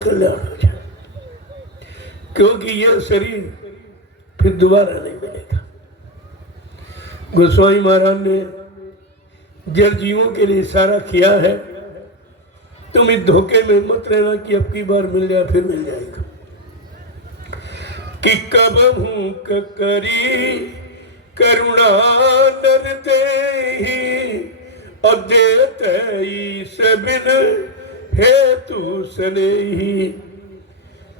कल्याण हो जाए, क्योंकि यह शरीर फिर दोबारा नहीं मिलेगा। गोस्वामी महाराज ने जल जीवों के लिए इशारा किया है, तुम इस धोखे में मत रहना कि अब की बार मिल जाए, फिर मिल जाएगा। कि कब हूं करी करुणा नर देहि अदेत ईस बिन हेतु सनेही।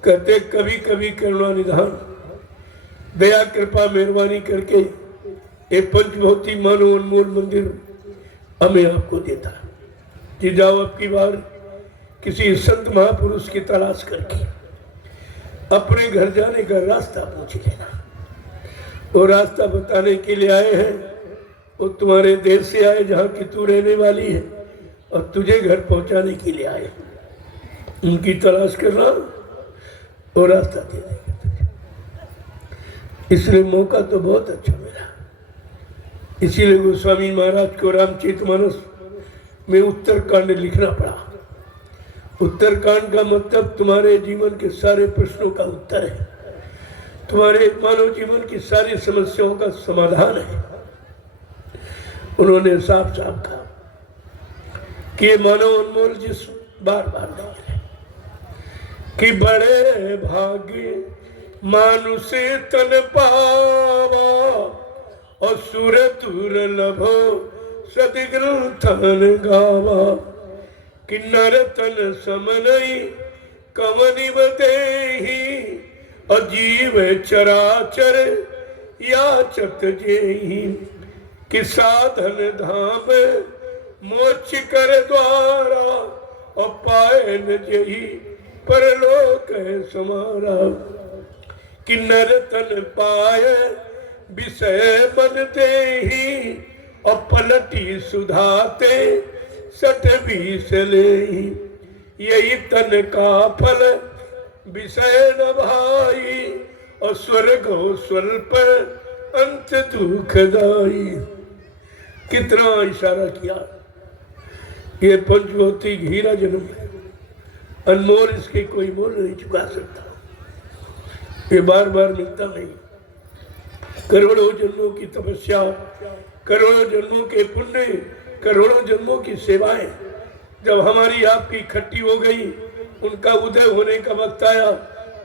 कहते कभी कभी करुणा निधान दया कृपा मेहरबानी करके ये पंचभौतिक मानो अनमोल मंदिर हमें आपको देता कि जाओ अब की बार किसी संत महापुरुष की तलाश करके अपने घर जाने का रास्ता पूछ लेना। वो रास्ता बताने के लिए आए हैं, वो तुम्हारे देश से आए जहाँ की तू रहने वाली है, और तुझे घर पहुंचाने के लिए आए। उनकी तलाश करना और रास्ता दे देगा तुझे। इसलिए मौका तो बहुत अच्छा मिला। इसीलिए गोस्वामी महाराज को रामचरितमानस में उत्तरकांड लिखना पड़ा। उत्तरकांड का मतलब तुम्हारे जीवन के सारे प्रश्नों का उत्तर है, तुम्हारे मानव जीवन की सारी समस्याओं का समाधान है। उन्होंने साफ साफ कहा कि मानव अनमोल जिस बार बार नहीं मिले, कि बड़े भाग्य मानुष तन पावा और सुर तुर लभो सदग्रंथन गावा। कि नर तन समनई कवनि बदेहि अजीव चराचर याचत जेहि। कि साधन धाम मोक्ष कर द्वारा और पाए न जही परलोक है समारा। कि नर तन पाए विषय मन देहि और पलटी सुधाते सठ बीस लेहि। यही तन का फल विषय न भाई और स्वर्ग हो स्वल्प अंत दुखदाई। कितना इशारा किया। ये पंचभौतिक हीरा जन्म है, अनमोल, इसके कोई मोल नहीं चुका सकता। ये बार बार मिलता नहीं। करोड़ों जन्मों की तपस्या, करोड़ों जन्मों के पुण्य, करोड़ों जन्मों की सेवाएं जब हमारी आपकी इकट्ठी हो गई, उनका उदय होने का वक्त आया,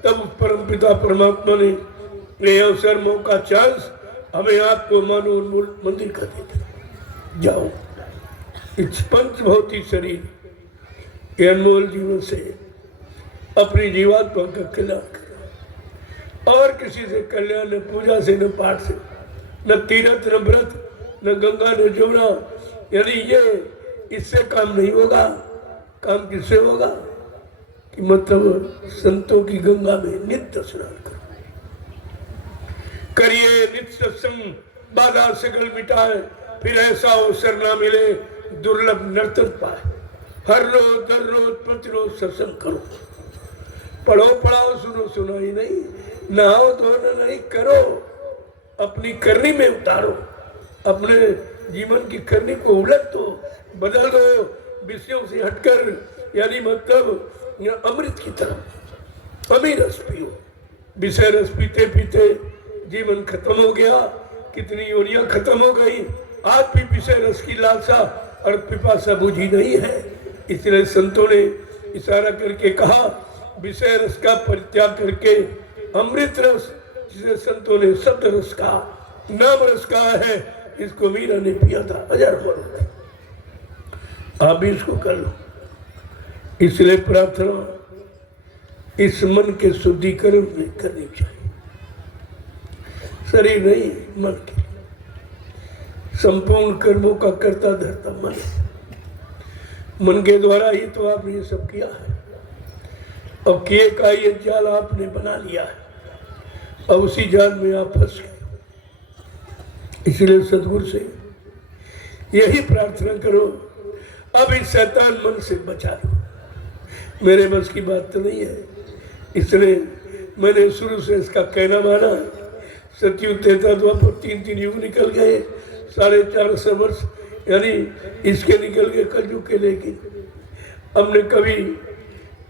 तब परमपिता परमात्मा ने ये अवसर, मौका, चांस हमें आपको मानो अनमोल मंदिर का दे दिया। जाओ इस पंचभौतिक शरीर के अनमोल जीवन से अपनी जीवात्मा का कल्याण करो। और किसी से कल्याण न पूजा से, न पाठ से, न तीर्थ, न व्रत, न गंगा, न जमुना, यानी ये इससे काम नहीं होगा। काम किससे होगा? कि मतलब संतों की गंगा में नित्य स्नान करो, करिए नित्य सत्संग, बाधा सकल मिटाए, फिर ऐसा अवसर ना मिले दुर्लभ नर्तन पाए। हर रोज दर रोज प्रतिरोज सत्संग करो, पढ़ो पढ़ाओ, सुनो सुनाई नहीं, नहाओ धोना नहीं, करो, अपनी करनी में उतारो, अपने जीवन की करनी को उलट दो, बदल दो, विषयों से हटकर, यानी मतलब अमृत की तरह अमीर रस पियो। विषय रस पीते पीते जीवन खत्म हो गया, कितनी योनियां खत्म हो गई। आज भी विषय रस की लालसा और पिपासा बुझी नहीं है। इसलिए संतों ने इशारा करके कहा, विषय रस का परित्याग करके अमृत रस, जिसे संतों ने शब्द रस का, नाम रस का है, इसको मीरा ने पिया था 1000 वर्ष। आप भी इसको कर लो। इसलिए प्रार्थना इस मन के शुद्धिकरण में करनी चाहिए, शरीर नहीं, मन के। संपूर्ण कर्मों का कर्ता धर्ता मन है। मन के द्वारा ही तो आपने ये सब किया है। अब किए का ये जाल आपने बना लिया है, अब उसी जाल में आप फंस गए। इसलिए सदगुरु से यही प्रार्थना करो, अब इस शैतान मन से बचा लो। मेरे बस की बात तो नहीं है, इसलिए मैंने शुरू से इसका कहना माना। सतयुग, त्रेता, द्वापर, 3 युग निकल गए, 450 वर्ष यानी इसके निकल के कलयुग के। लेकिन हमने कभी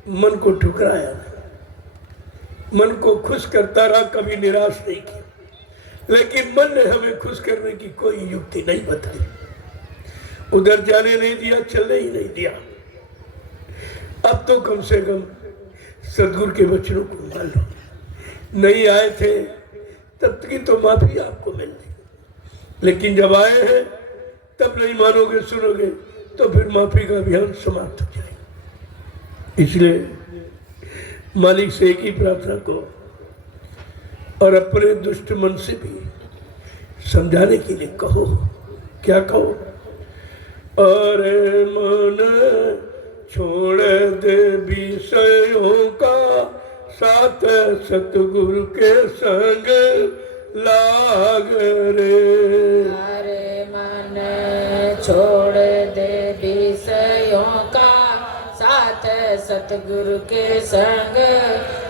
मन को ठुकराया नहीं, मन को खुश करता रहा, कभी निराश नहीं किया। लेकिन मन ने हमें खुश करने की कोई युक्ति नहीं बताई, उधर जाने नहीं दिया, चलने ही नहीं दिया। अब तो कम से कम सदगुरु के वचनों को मान लो। नहीं आए थे तब की तो माफी आपको मिल गई, लेकिन जब आए हैं तब नहीं मानोगे, सुनोगे तो फिर माफी का अभियान समाप्त हो जाएगा। इसलिए मालिक से एक ही प्रार्थना को और अपने दुष्ट मन से भी समझाने के लिए कहो। क्या कहो? अरे मन छोड़ दे विषयों का, साथ सतगुरु के संग लाग रे। अरे मन छोड़ दे विषयों का, साथ सतगुरु के संग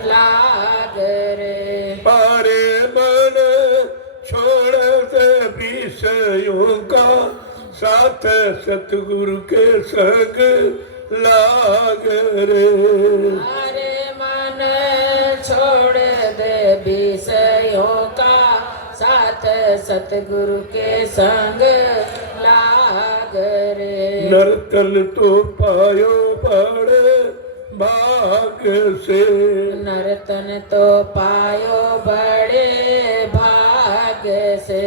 लाग रे। अरे मन छोड़ दे विषयों का, साथ सतगुरु के संग लाग रे। अरे मन छोड़ दे विषयों का, साथ सतगुरु के संग लाग रे। नर्तन तो पायो बड़े भाग्य से, नर्तन तो पायो बड़े भाग्य से।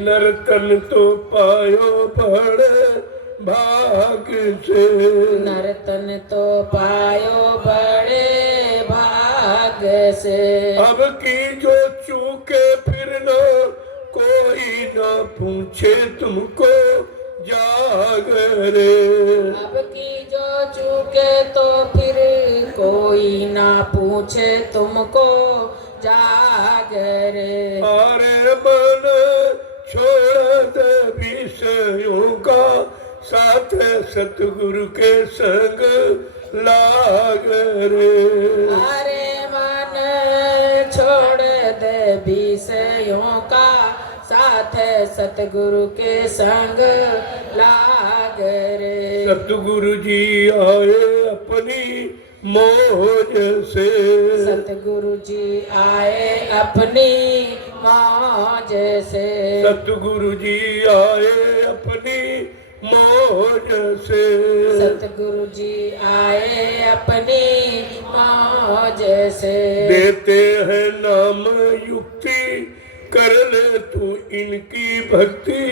नर्तन तो पायो बड़े भाग्य से। नर्तन तो पायो बड़े भाग्य से। अब की जो चूके फिर न कोई न पूछे तुमको जाग रे। अब की जो चूके तो फिर कोई ना पूछे तुमको जाग रे। अरे मन छोड़ दे विषयों का, साथ सतगुरु के संग लाग रे। अरे मन छोड़ दे विषयों का, साथ सतगुरु के संग लाग रे। सतगुरु जी आए अपनी मौज से, सतगुरु जी आए अपनी मौज से। सतगुरु जी आए अपनी मौज से। सतगुरु जी आए अपनी मौज से। देते हैं नाम युक्ति, कर ले तू इनकी भक्ति,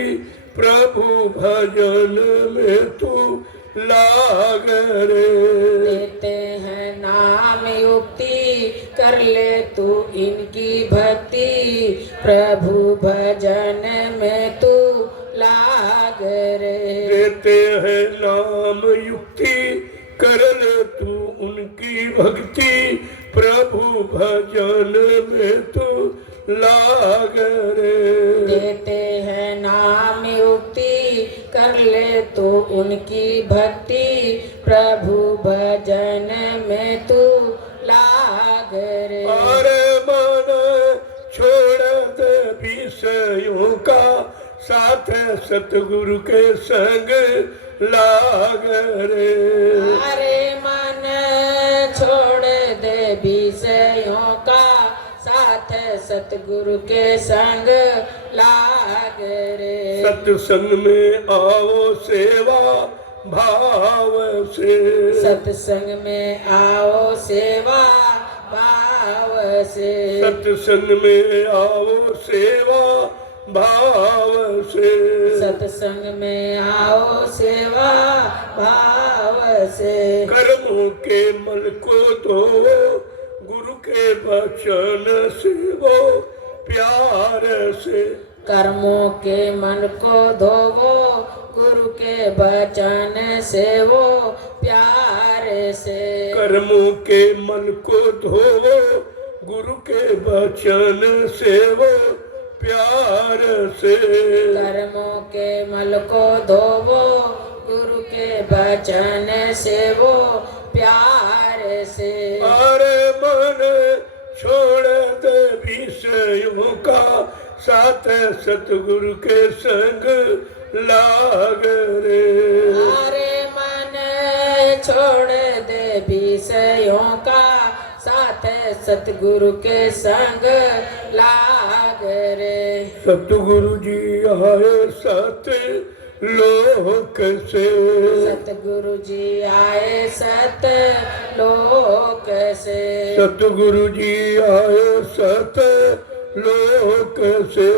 प्रभु भजन में तू लाग रे। देते हैं नाम युक्ति, कर ले तू इनकी भक्ति, प्रभु भजन में तू लाग रे। देते हैं नाम युक्ति, कर ले तू उनकी भक्ति, प्रभु भजन में तू लाग रे। देते हैं नाम युक्ति, कर ले तू उनकी भक्ति, प्रभु भजन में तू लाग रे। अरे मन छोड़ दे विषयों का, साथ सतगुरु के संग लाग रे। अरे मन छोड़ दे विषयों का, साथ सतगुरु के संग लाग रे। सत्संग में आओ सेवा भाव से। सत्संग में आओ सेवा भाव से। सत्संग में आओ सेवा भाव से। सत्संग में आओ सेवा भाव से। कर्मों के मल को धो, गुरु के वचन से वो प्यार से। कर्मों के मन को धोवो, गुरु के वचन से वो प्यार से। कर्मों के मन को धोवो, गुरु के वचन से वो प्यार से। कर्मों के मल को धोवो, गुरु के वचन से वो प्यार से। अरे मन छोड़ दे विषयों का, साथ सतगुरु के संग लाग रे। अरे मन छोड़ दे विषयों का साथ सतगुरु के संग लाग रे। सतगुरु जी आए सत लोक से, सतगुरु जी आए सत लोक से। सतगुरु जी आए सत लोक से,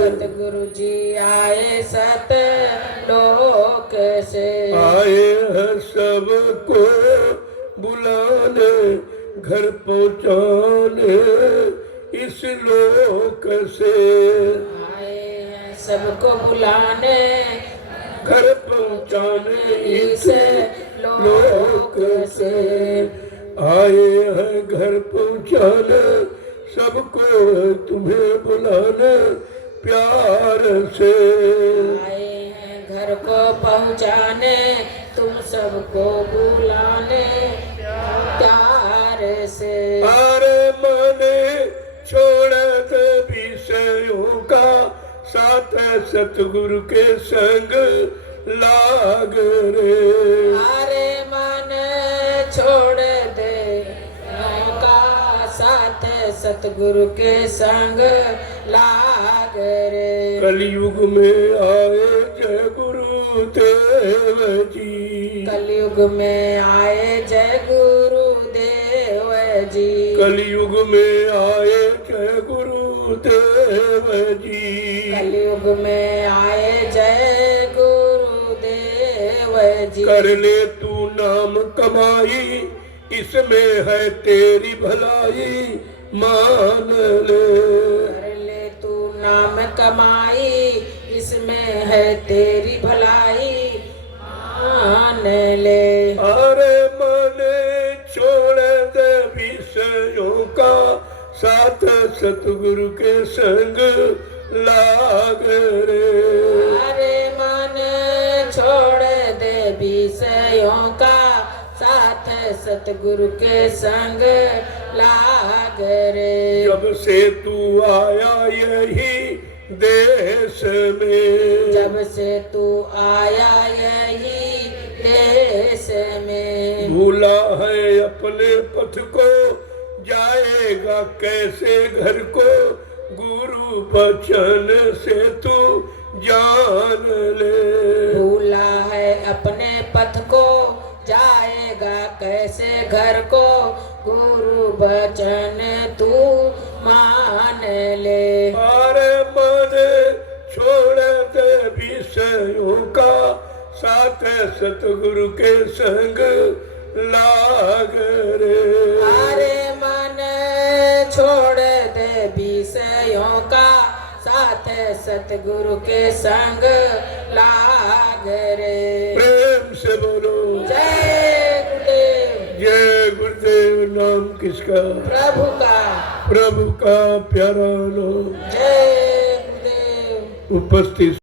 सतगुरु जी आए सत लोक से। आए हैं सबको बुलाने, घर पहुँचाने इस लोक से। आए हैं सबको बुलाने, घर पहुँचाने इस लोक से। आए हैं घर पहुँचाने, सबको तुम्हें बुलाने प्यार से। आए हैं घर को पहुँचाने, तुम सबको बुलाने प्यार से। अरे माने छोड़त विषयों का साथ सतगुरु के संग लाग रे। अरे मन छोड़ दे का साथ सतगुरु के संग लाग रे। कलयुग में आए जय गुरुदेव जी, कलयुग में आए जय गुरुदेव जी। कलयुग में आए जय गुरुदेव जी, कलयुग में आए जय गुरुदेव जी। कर ले तू नाम कमाई, इसमें है तेरी भलाई मान ले। कर ले तू नाम कमाई, इसमें है तेरी भलाई मान ले। अरे माने छोड़ दे विषयों का साथ सतगुरु के संग लाग रे। अरे मन छोड़ दे विषयों का साथ सतगुरु के संग लाग रे। जब से तू आया यही देश में, जब से तू आया यही देश में। भूला है अपने पथ को, जाएगा कैसे घर को, गुरु बचन से तू जान ले। भूला है अपने पथ को, जाएगा कैसे घर को, गुरु बचन तू मान ले। अरे मन छोड़ दे विषयों का साथ सतगुरु के संग लाग रे। अरे मन छोड़ दे विषयों का साथ सतगुरु के संग लाग रे। प्रेम से बोलो जय गुरुदेव। जय गुरुदेव। नाम किसका? प्रभु का। प्रभु का प्यारा नाम। जय गुरुदेव। उपस्थित